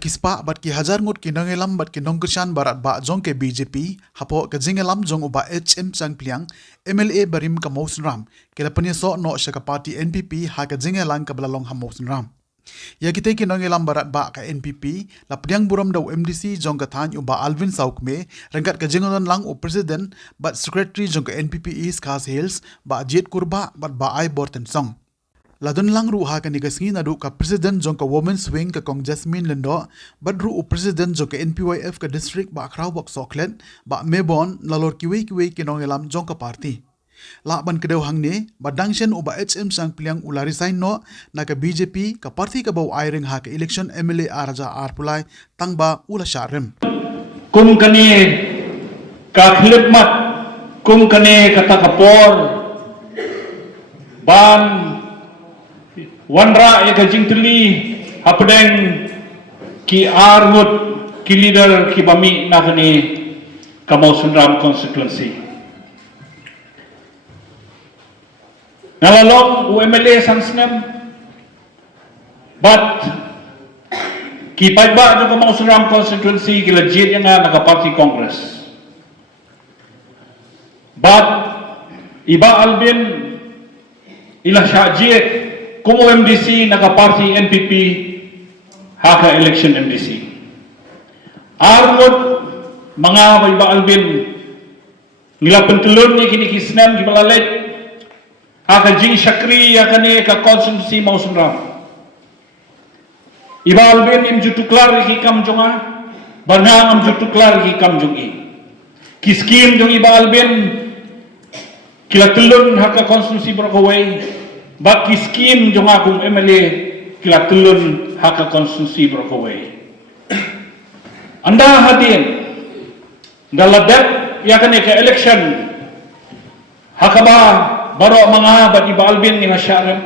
kispa bat ki hajar ngut ki nongelam bat ki nongkershan barat ba jong ke BJP hapo ke jingelam jong uba HM Changpliang MLA barim ka Mausenram ke lapani so no shaka party NPP ha ke jingelang ka belalong ha Mausenram ya kita ki nongelam barat ba ka NPP lapdiang buram daw MDC jong ka than uba Alvin Saukme rangkat ka jingolan lang u president bat secretary jong ka NPP East Khas Hills ba Jet Kurba bat ba ai Borten Song Ladun lang ruha ka nigasngi na du ka president jong ka women's wing ka kong Jasmine Lindo badru u president jong ka NPYF ka district ba akraw bak Soklet ba Mebon lalor kiwi kinongelam jong ka party. Laban kedew hang ni badangshen u ba HM Changpliang ula resign no na ka BJP ka party ka baw airing ha ka election MLA Araja Arpulai tangba ula syarem. Kum kani ka khilmat kum kani kata kapor ban Wanra ya kajing teli hapedeng ki armut ki leader ki bami nakani ka Mausenram constituency. Nalalong UMLA sansnem but ki paiba ka Mausenram constituency ki legit yang naka party congress. But iba albin ila syajit Kumu MDC naka party NPP haka election MDC. Armut mga iba albin nila pentelun ni kini kisnam gibalalet haka jing syakri haka ni ka constituency Mausenram. Iba albin imjutuklar hikam jonga banang imjutuklar hikam jongi. Kiskim jong iba albin kila telun haka constituency Brokaway. Baki skim jong akong MLA kila telun haka konstitusi Brokaway. Anda hadir daladat ya kan ke election haka ba baro mga bat iba albin ni masyarem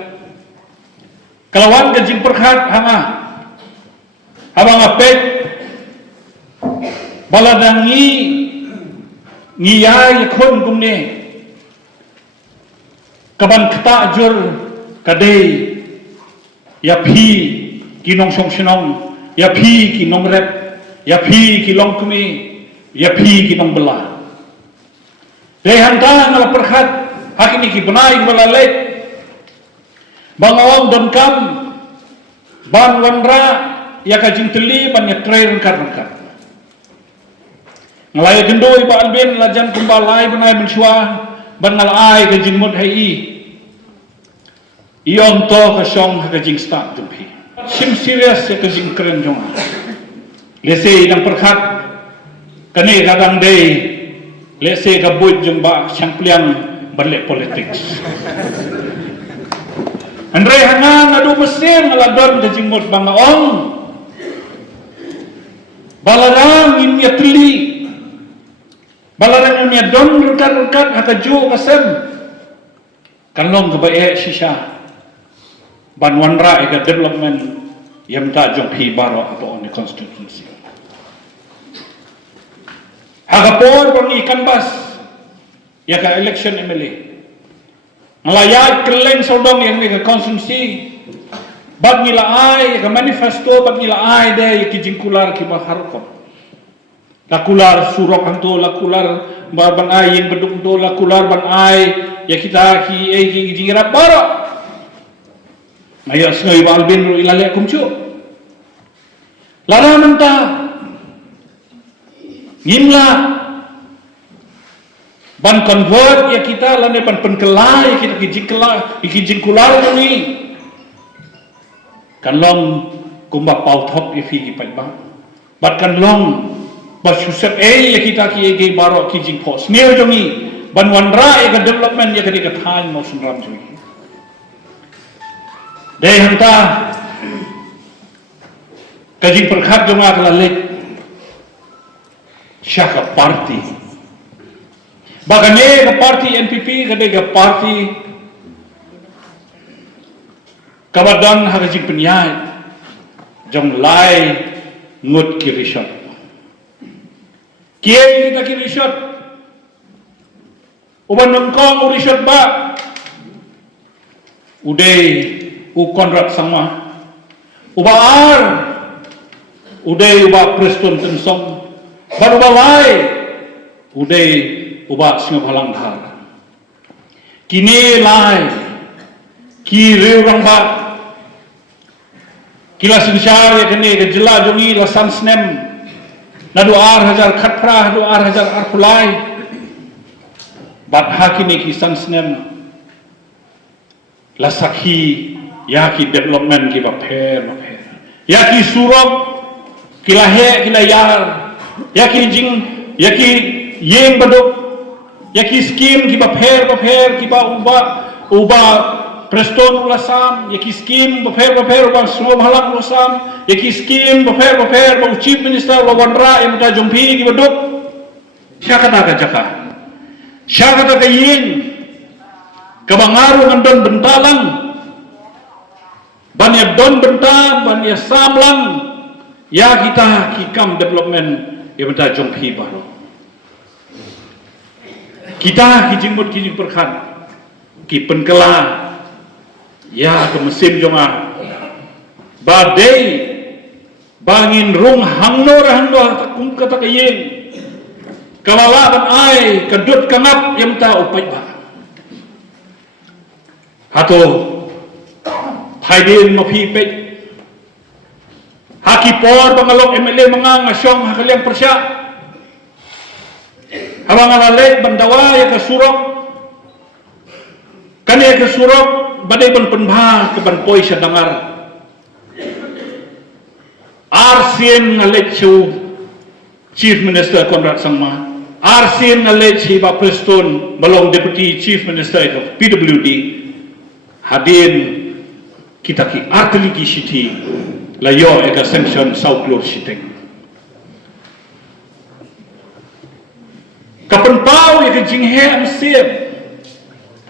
kalawan gajing perkhat hanga habang apet baladangi ngiyay kon kumne kaban kata jur kadai ya phi kinong song sinong ya phi kinong rep ya phi kilong kumi ya phi kinong bela lehan ta ngala perkhat hakini ki benai belalek bangawang don kam ban wanra ya kajing teli ban ya trail rengkat ngalai gendoi ba albin lajan kumbalai benai mensua ban ngalai kajing mud hai iyon to kasyong kajing start jumpi. Sim serious ya kajing keren jong. Lese nang perkhat kani kadang day lese kabut jong ba Changpliang balik politics. Andre hanga ngadu mesin ngaladon kajing mot bangaong. Balarang inya teli. Balarang inya don rekat hakaju kasem. Kanlong kebaik shisha. Ban wanra ega development yang tak jong pi baro apa on the constituency. Hagapor bang ikan bas ya ka election MLA. Ngalayat keleng sodong yang ke constituency bag nila ay ka manifesto bag nila ay de ki jingkular ki baharkom. Lakular surok anto lakular ban ay yang beduk do lakular ban ay ya kita ki jingira baro. Ayat sengai balbin ru ilalek kumcu. Lala menta ngimla ban convert ya kita lane ban penkelai kita kijing kular ni kan long kumba pau thop ifi ipat ba bat kan long ba susep ya kita ki baro kijing pos neo jongi ban wanra ya development ya ka than Mausenram jongi deh hanta kajing perkhat jong akalalik syaka party bagane ka party NPP kade ka party kabadan hakajing penyai jong lai ngut ki risot kiye kita ki risot uban nongkong risot ba uday u kontrak sama ubaar Uday uba Preston tensong. Baru balai. Uday uba singa halang dhar. Kini lai. Ki reu rang ba. Kila sinsyar ya kene ke jela jongi la san snem. Nadu ar hajar khatpra, nadu ar hajar arpulai. Bat hakini ki san snem. La sakhi ya ki development ki ba pher. Ya ki surab kila he kila yar. Ya ki jing ya ki yeng baduk. Ya ki skim ki ba pher ki ba uba Preston ulasam, ya ki skim ba pher uba semua halang ulasam, ya ki skim ba pher ba chief minister ba wandra yang ta jompi ki baduk. Siya kata ka jaka. Siya kata ka yeng. Kabangaru ngandon bentalang. Banyak don benta, banyak samlang. Ya kita kikam development yang ta jompi baru. Kita kijingmut kijing perkan. Ki penkela. Ya ke mesin jonga badai bangin rung hangno takum kata kayeng kalala kan ai kedut kangap yang ta upai ba hato phaidin mapi pe haki por bangalok MLA mga ngasyong hakaliang persya habang alalek bandawa ya kasurok kanya kasurok badai ban penbha ke ban poi sa dangar Arsien ngalechu Chief Minister Conrad Sangma Arsien ngalechi ba Preston balong Deputy Chief Minister of PWD hadin kita ki artili ki city layo eka sanction South Lord Siteng kapan pau eka jinghe am siap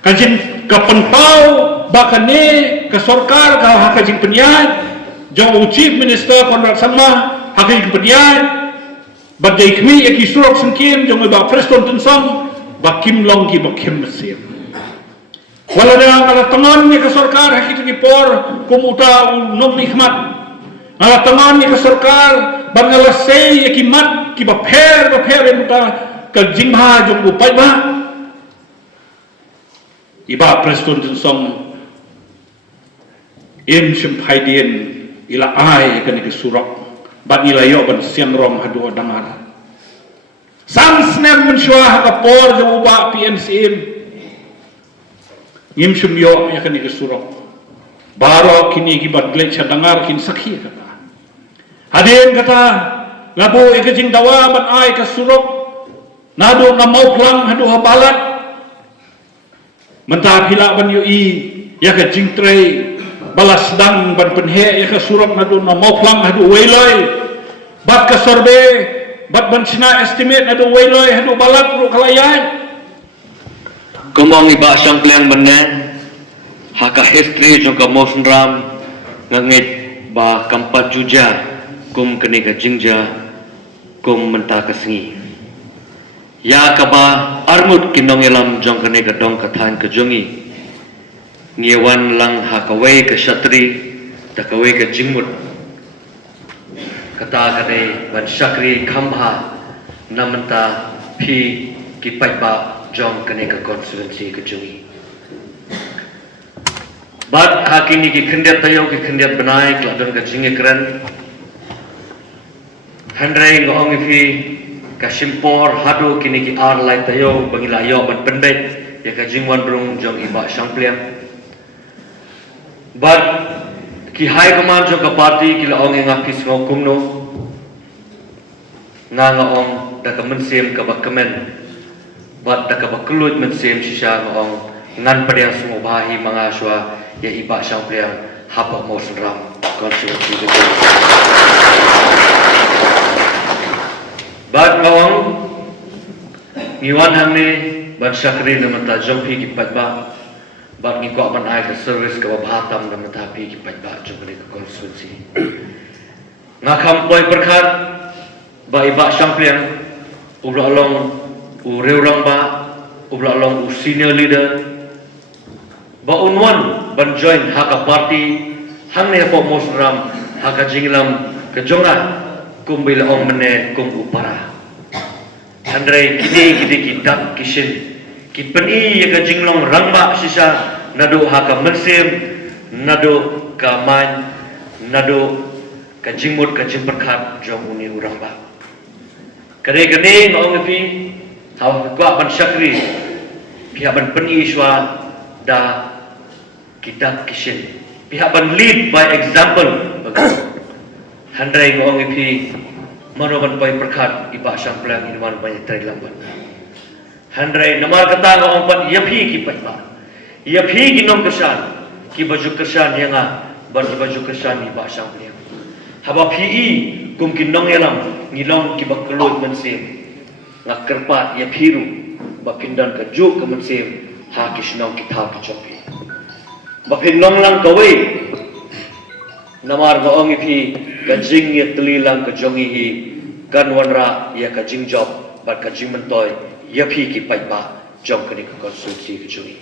kajin kapan pau bakane ke sorkar ka hakajing penyat jauh Chief Minister Conrad Sangma hakajing penyat badai kmi eki surok sengkim jauh ba Preston tensong bakim long ki bakim mesim wala na ala tangan ni ke sorkar hakajing por kumuta nom hikmat ala tangan ni ke sorkar bangala sei eki mat ki ba pher emuta ke jingha jauh upai ba iba Preston tensong im phaidin ila ai kan ke surok ban ila yo ban sian rom hadu dangar sam snem mensyua ka por jo ba PNCM im yo ya kan ke surok baro kini ki bat glech dangar kin sakhi kata hadin kata labu ikajing dawa ban ai ka surok nadu na mau plang hadu habalat mentah pila ban yui ya ka jingtrei balas dang ban penhe ya ka surok nadu na moplang hadu wailoi bat ka sorbe bat ban sina estimate nadu wailoi hadu balat ru kalayan kumong iba siyang playang benen haka history jong ka motion ram ngangit ba kampat juja kum kene ka jingja kum mentah ka sengi ya kaba armut kinong ilam jong kene ka dong kathan ka jongi ngiwan lang hakaway ka syatri takaway ka jingmut kata kane ban syakri kambha namanta phi kipai ba jong kane ka constituency ka jongi bat hakini ki khendiat tayo ki khendiat banai kladon ka jingi kran handrai ngong phi kasimpor hadu kini ki ar lai tayo bangilayo ban pendek ya ka jingwan brung jong iba sangpliam but ki high command jong ka party ki laong nga kis ngo kumno nga ong da ka mensem ka bakamen but da ka bakulud mensem sisha ngong ngan padya sumo bahi mga aswa ya iba sangpliam hapa motion ram constituency de Bad ngawang ngiwan hamne ban syakri na mata jompi ki patba bad ngi ko ban ai ka service ka bahatam na mata pi ki patba jompi ka constituency ngakam poi perkhat ba iba champion ubla long u reurang ba ubla long u senior leader ba unwan ban join haka party hangne po mosram haka jinglam ka jonga kum bila ong mene kum upara handrai kini kidak kishin kipani ya ka jinglong rangba sisa nado haka mersim nado ka man nado ka jingmut ka jimperkat jong uni urangba kare ong pi hawa kwa ban syakri pihak ban pani iswa da kidak kishin pihak ban lead by example handrai ong pi manoban pai perkat iba sang pelang inwan banyak teri lambat handrai namar kata ngong pan yapi ki patba yapi ki nom kesan ki baju kesan yang baju kesan iba sang pelang haba pi kum ki nong yalam ngilong ki bakkelut mensim ngakerpat yapi ru bapindan ke juk ke mensim ha ki snong ki tha ki chopi bapin nong lang kawe namar ngong pi kajing ya telilang kejongi hi kan wanra ya kajing job bar kajing mentoy ya pi ki pai ba jong kani ko konsulsi kejongi